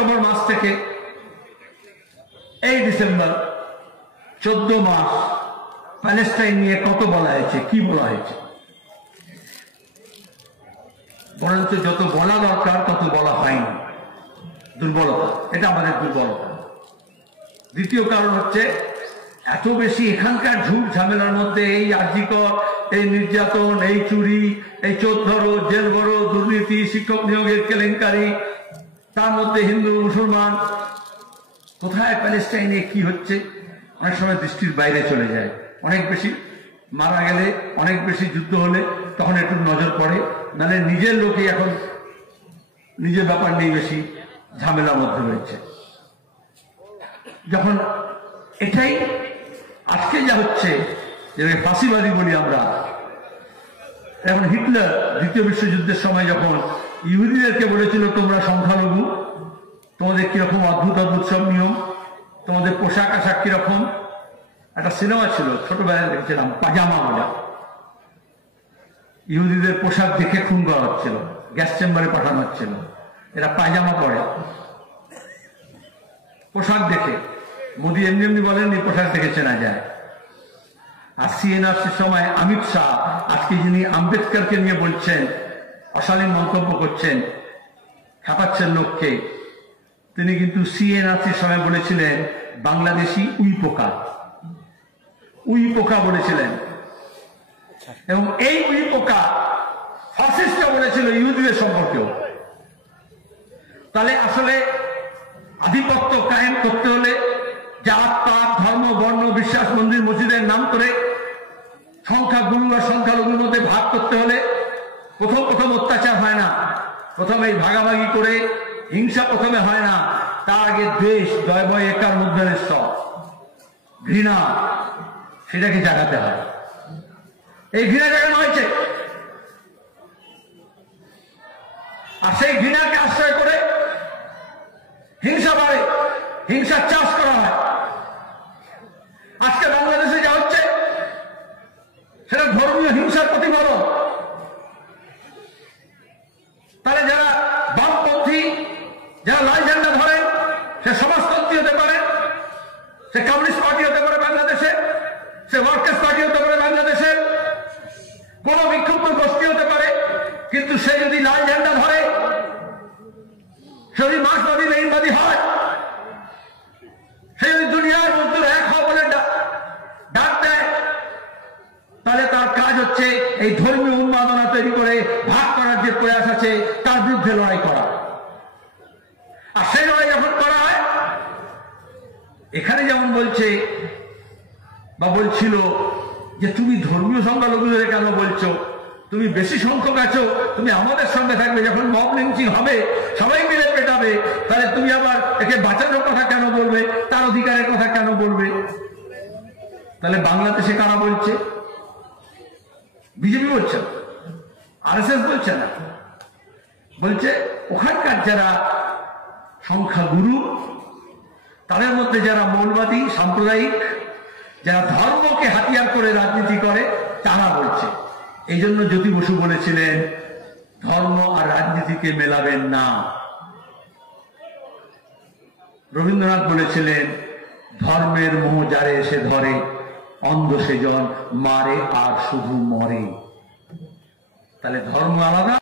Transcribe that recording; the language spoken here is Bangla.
অক্টোবর মাস থেকে এই ডিসেম্বর 14 মাস প্যালেস্টাইন নিয়ে কত বলা হয়েছে, কি বলা হয়েছে? বরঞ্চ যত বলা দরকার তত বলা হয়নি। দুর্বলতা, এটা আমাদের দুর্বলতা। দ্বিতীয় কারণ হচ্ছে এত বেশি এখানকার ঝুট ঝামেলার মধ্যে এই আর্জিকর, এই নির্যাতন, এই চুরি, এই চোর ধরো, জেল ভরো, দুর্নীতি, শিক্ষক নিয়োগের কেলেঙ্কারি, তার মধ্যে হিন্দু মুসলমান, কোথায় প্যালেস্টাইনে কি হচ্ছে অনেক সময় দৃষ্টির বাইরে চলে যায়। অনেক বেশি মারা গেলে, অনেক বেশি যুদ্ধ হলে তখন একটু নজর পড়ে, মানে নিজের লোকই এখন নিজের ব্যাপার নিয়ে বেশি ঝামেলার মধ্যে রয়েছে। যখন এটাই আজকে যা হচ্ছে, যে ফাঁসিবাদী বলি আমরা, এখন হিটলার দ্বিতীয় বিশ্বযুদ্ধের সময় যখন ইহুদিদেরকে বলেছিল তোমরা সংখ্যালঘু, তোমাদের কিরকম অদ্ভুত অদ্ভুত সব নিয়ম, তোমাদের পোশাক আশাক কিরকম। একটা সিনেমা ছিল, ছোটবেলায় দেখছিলাম, পাজামা বলে। ইহুদিদের পোশাক দেখে খুন করা হচ্ছিল, গ্যাস চেম্বারে পাঠানো হচ্ছিল। এরা পায়জামা পরে, পোশাক দেখে। মোদী এমনি এমনি বলেননি পোশাক দেখে চেনা যায়। আর সিএনআরসির সময় অমিত শাহ আজকে যিনি আম্বেদকরকে নিয়ে বলছেন, অশালীন মন্তব্য করছেন, খেপাচ্ছেন লোককে, তিনি কিন্তু সিএনআরসির সময় বলেছিলেন বাংলাদেশি উই পোকা, উই পোকা বলেছিলেন। এবং এই উই পোকা ফ্যাসিস্টরা বলেছিল ইহুদিদের সম্পর্কেও। তাহলে আসলে আধিপত্য কায়েম করতে হলে জাত পাত ধর্ম বর্ণ বিশ্বাস মন্দির মসজিদের নাম করে সংখ্যাগুরু আর সংখ্যালঘুর মধ্যে ভাগ করতে হলে প্রথম অত্যাচার হয় না, প্রথমে এই ভাগাভাগি করে হিংসা প্রথমে হয় না, তার আগে দেশ জয় বয় একার মধ্যে ঘৃণা, সেটাকে জাগাতে হয়। এই ঘৃণা জাগানো হয়েছে, আর সেই ঘৃণাকে আশ্রয় করে হিংসা বাড়ে, হিংসার চাষ করা হয়। আজকে বাংলাদেশে যা হচ্ছে সেটা ধর্মীয় হিংসার প্রতিফলন। তাহলে যারা বামপন্থী, যারা লাল ঝান্ডা ধরেন, সে সমাজতন্ত্রী হতে পারে, সে কমিউনিস্ট পার্টি হতে পারে বাংলাদেশে, সে ওয়ার্কার্স পার্টি হতে পারে বাংলাদেশে, কোন বিক্ষুব্ধ গোষ্ঠী হতে পারে, কিন্তু সে যদি লাল ঝান্ডা ধরে, সে যদি মার্ক্সবাদী লেনিনবাদী হয়, সে যদি দুনিয়ার মজদুর এক হওয়া বলে ডাক দেয়, তাহলে তার কাজ হচ্ছে এই ধর্মীয় উন্মাদনা তৈরি করে ভাগ করার যে প্রয়াস আছে তার বিরুদ্ধে লড়াই করা। আর সেই লড়াই যখন করা হয়, এখানে যেমন বলছে বা বলছিল যে তুমি ধর্মীয় সংখ্যালঘুদের কেন বলছো, তুমি বেশি সংখ্যক আছো, তুমি আমাদের সঙ্গে থাকবে, যখন মব লিঞ্চিং হবে সবাই মিলে পেটাবে, তাহলে তুমি আবার একে বাঁচানোর কথা কেন বলবে, তার অধিকারের কথা কেন বলবে? তাহলে বাংলাদেশে কারা বলছে? বিজেপি বলছে, আরএসএস বলছে না, বলছে ওখানকার যারা সংখ্যাগুরু, তাদের মধ্যে যারা মৌলবাদী সাম্প্রদায়িক, যারা ধর্মকে হাতিয়ার করে রাজনীতি করে, তারা বলছে। এই জন্য জ্যোতি বসু বলেছিলেন ধর্ম আর রাজনীতিকে মেলাবেন না। রবীন্দ্রনাথ বলেছিলেন ধর্মের মোহ যারে এসে ধরে, অন্ধ সেজন মারে আর শুধু মরে। তাহলে ধর্ম আলাদা,